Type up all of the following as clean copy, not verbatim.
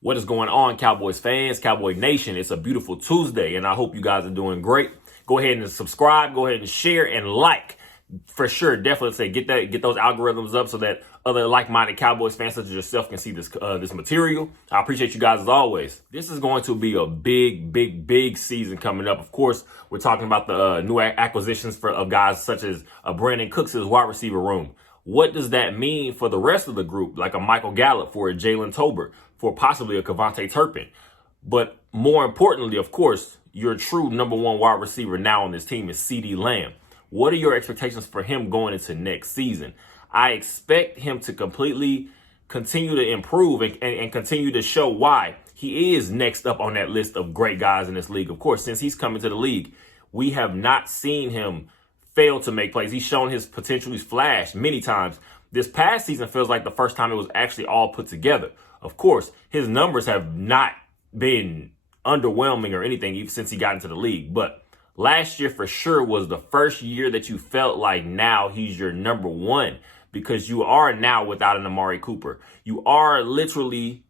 What is going on, Cowboys fans, Cowboy Nation? It's a beautiful Tuesday, and I hope you guys are doing great. Go ahead and subscribe, go ahead and share and like. For sure, definitely say get those algorithms up so that other like-minded Cowboys fans such as yourself can see this material. I appreciate you guys as always. This is going to be a big season coming up. Of course, we're talking about the new acquisitions of guys such as Brandon Cooks' wide receiver room. What does that mean for the rest of the group, like a Michael Gallup, for a Jalen Tolbert, for possibly a Kevontae Turpin? But more importantly, of course, your true number one wide receiver now on this team is CeeDee Lamb. What are your expectations for him going into next season? I expect him to completely continue to improve and continue to show why he is next up on that list of great guys in this league. Of course, since he's come into the league, we have not seen him fail to make plays. He's shown his potential. He's flashed many times. This past season feels like the first time it was actually all put together. Of course, his numbers have not been underwhelming or anything even since he got into the league. But last year for sure was the first year that you felt like now he's your number one, because you are now without an Amari Cooper. You are literally,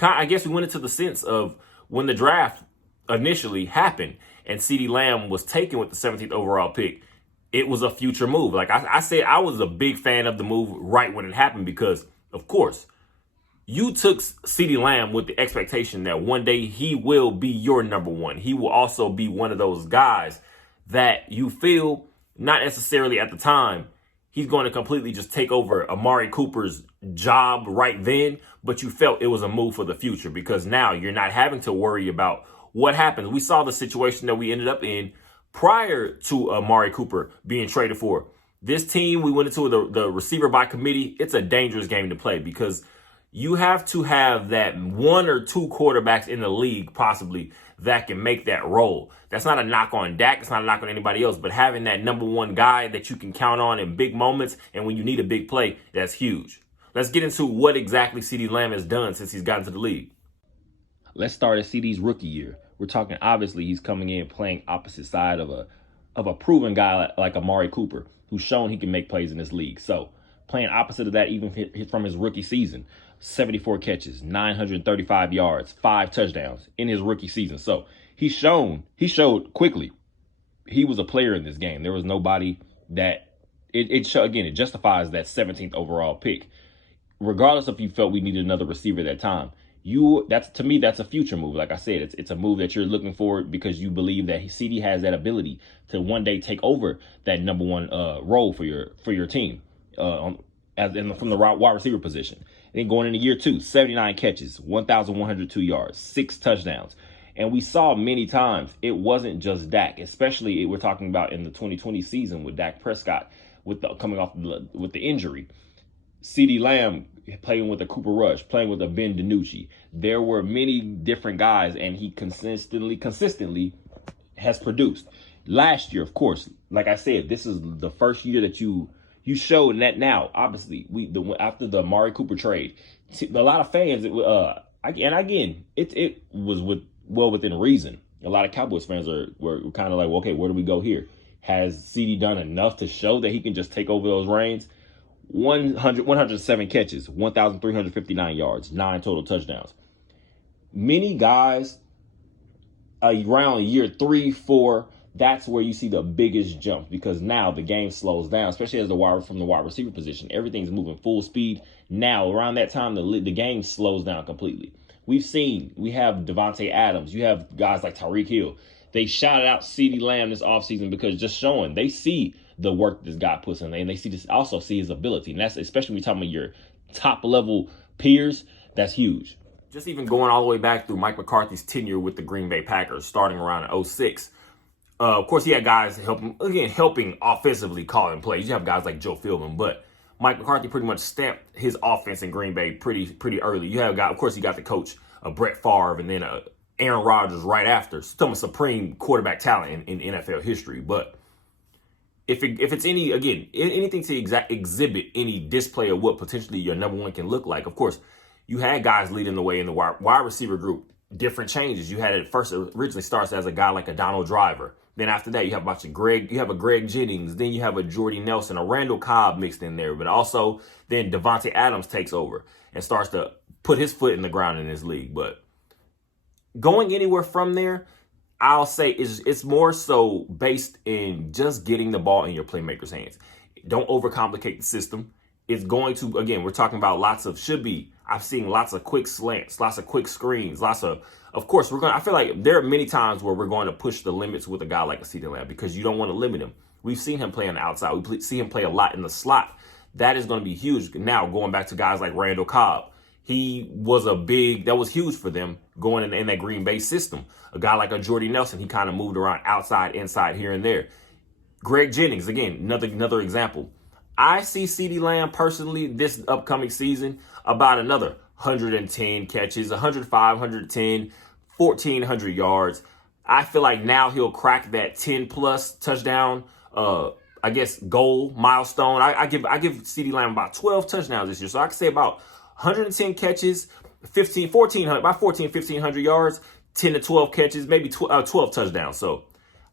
I guess we went into the sense of when the draft initially happened and CeeDee Lamb was taken with the 17th overall pick. It was a future move. Like I said, I was a big fan of the move right when it happened because, of course, you took CeeDee Lamb with the expectation that one day he will be your number one. He will also be one of those guys that you feel, not necessarily at the time, he's going to completely just take over Amari Cooper's job right then, but you felt it was a move for the future because now you're not having to worry about what happens. We saw the situation that we ended up in prior to Amari Cooper being traded for. This team, we went into the receiver by committee. It's a dangerous game to play because you have to have that one or two quarterbacks in the league possibly that can make that role. That's not a knock on Dak. It's not a knock on anybody else. But having that number one guy that you can count on in big moments and when you need a big play, that's huge. Let's get into what exactly CeeDee Lamb has done since he's gotten to the league. Let's start at CeeDee's rookie year. We're talking, obviously, he's coming in playing opposite side of a proven guy like Amari Cooper, who's shown he can make plays in this league. So playing opposite of that even from his rookie season. 74 catches, 935 yards, 5 touchdowns in his rookie season. So he showed quickly he was a player in this game. There was nobody that it justifies that 17th overall pick. Regardless if you felt we needed another receiver at that time, to me that's a future move. Like I said, it's a move that you're looking for because you believe that CeeDee has that ability to one day take over that number one role for your team from the wide receiver position. Then going into year two, 79 catches, 1,102 yards, 6 touchdowns. And we saw many times it wasn't just Dak, especially we're talking about in the 2020 season with Dak Prescott coming off with the injury. CeeDee Lamb playing with a Cooper Rush, playing with a Ben DiNucci. There were many different guys, and he consistently has produced. Last year, of course, like I said, this is the first year that you showed that now, obviously, after the Amari Cooper trade, a lot of fans, it was within reason. A lot of Cowboys fans were kind of like, well, okay, where do we go here? Has CeeDee done enough to show that he can just take over those reins? 107 catches, 1,359 yards, 9 total touchdowns. Many guys around year 3, 4, that's where you see the biggest jump because now the game slows down, especially from the wide receiver position. Everything's moving full speed. Now, around that time, the game slows down completely. We have Devontae Adams. You have guys like Tyreek Hill. They shouted out CeeDee Lamb this offseason because just showing they see the work this guy puts in, and they also see his ability. And that's especially when you're talking about your top level peers, that's huge. Just even going all the way back through Mike McCarthy's tenure with the Green Bay Packers, starting around in 2006. Of course, he had guys helping offensively calling plays. You have guys like Joe Philbin, but Mike McCarthy pretty much stamped his offense in Green Bay pretty early. You have of course, you got the coach Brett Favre, and then Aaron Rodgers right after. Some supreme quarterback talent in NFL history. But if it's anything to exhibit any display of what potentially your number one can look like, of course, you had guys leading the way in the wide receiver group. Different changes. You had it first originally starts as a guy like a Donald Driver. Then after that, you have a Greg Jennings, then you have a Jordy Nelson, a Randall Cobb mixed in there, but also then Devontae Adams takes over and starts to put his foot in the ground in this league. But going anywhere from there, I'll say it's more so based in just getting the ball in your playmakers' hands. Don't overcomplicate the system. It's going to, again, we're talking about I've seen lots of quick slants, lots of quick screens, of course, I feel like there are many times where we're going to push the limits with a guy like a CeeDee Lamb because you don't want to limit him. We've seen him play on the outside. We see him play a lot in the slot. That is going to be huge. Now, going back to guys like Randall Cobb, that was huge for them going in that Green Bay system. A guy like a Jordy Nelson, he kind of moved around outside, inside, here and there. Greg Jennings, again, another example. I see CeeDee Lamb personally this upcoming season about another 110 catches, 105, 110, 1,400 yards. I feel like now he'll crack that 10-plus touchdown, goal milestone. I give CeeDee Lamb about 12 touchdowns this year. So I can say about 110 catches, 1,500 yards, 10 to 12 catches, maybe 12 touchdowns. So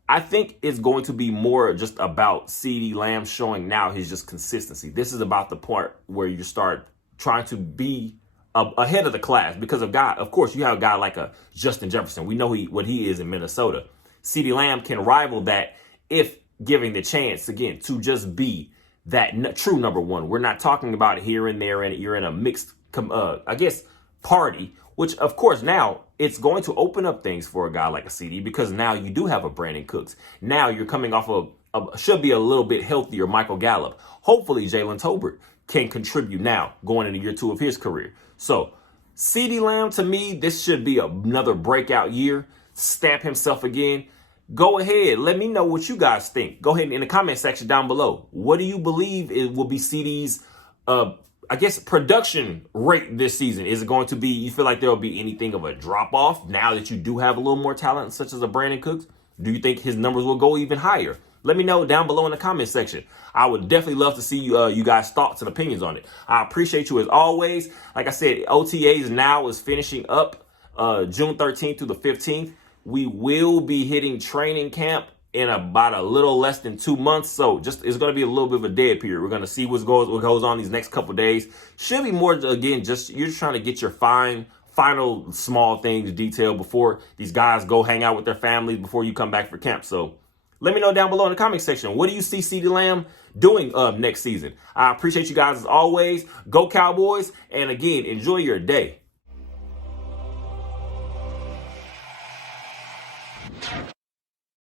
I think it's going to be more just about CeeDee Lamb showing now his just consistency. This is about the part where you start trying to be ahead of the class because of course, you have a guy like a Justin Jefferson. We know what he is in Minnesota. CeeDee Lamb can rival that if given the chance, again, to just be that true number one. We're not talking about here and there and you're in a mixed, party, which, of course, now it's going to open up things for a guy like a CeeDee because now you do have a Brandon Cooks. Now you're coming off of should be a little bit healthier Michael Gallup. Hopefully, Jalen Tolbert can contribute now going into year 2 of his career. So CeeDee Lamb, to me, this should be another breakout year. Stamp himself again. Go ahead. Let me know what you guys think. Go ahead in the comment section down below. What do you believe it will be CeeDee's, production rate this season? Is it going to be, you feel like there will be anything of a drop off now that you do have a little more talent, such as a Brandon Cooks? Do you think his numbers will go even higher? Let me know down below in the comment section. I would definitely love to see you guys' thoughts and opinions on it. I appreciate you as always. Like I said, OTAs now is finishing up June 13th through the 15th. We will be hitting training camp in about a little less than 2 months. So it's going to be a little bit of a dead period. We're going to see what goes on these next couple days. Should be more, again, you're just trying to get your final small things detailed before these guys go hang out with their families before you come back for camp. So let me know down below in the comment section. What do you see CeeDee Lamb doing next season? I appreciate you guys as always. Go Cowboys. And again, enjoy your day.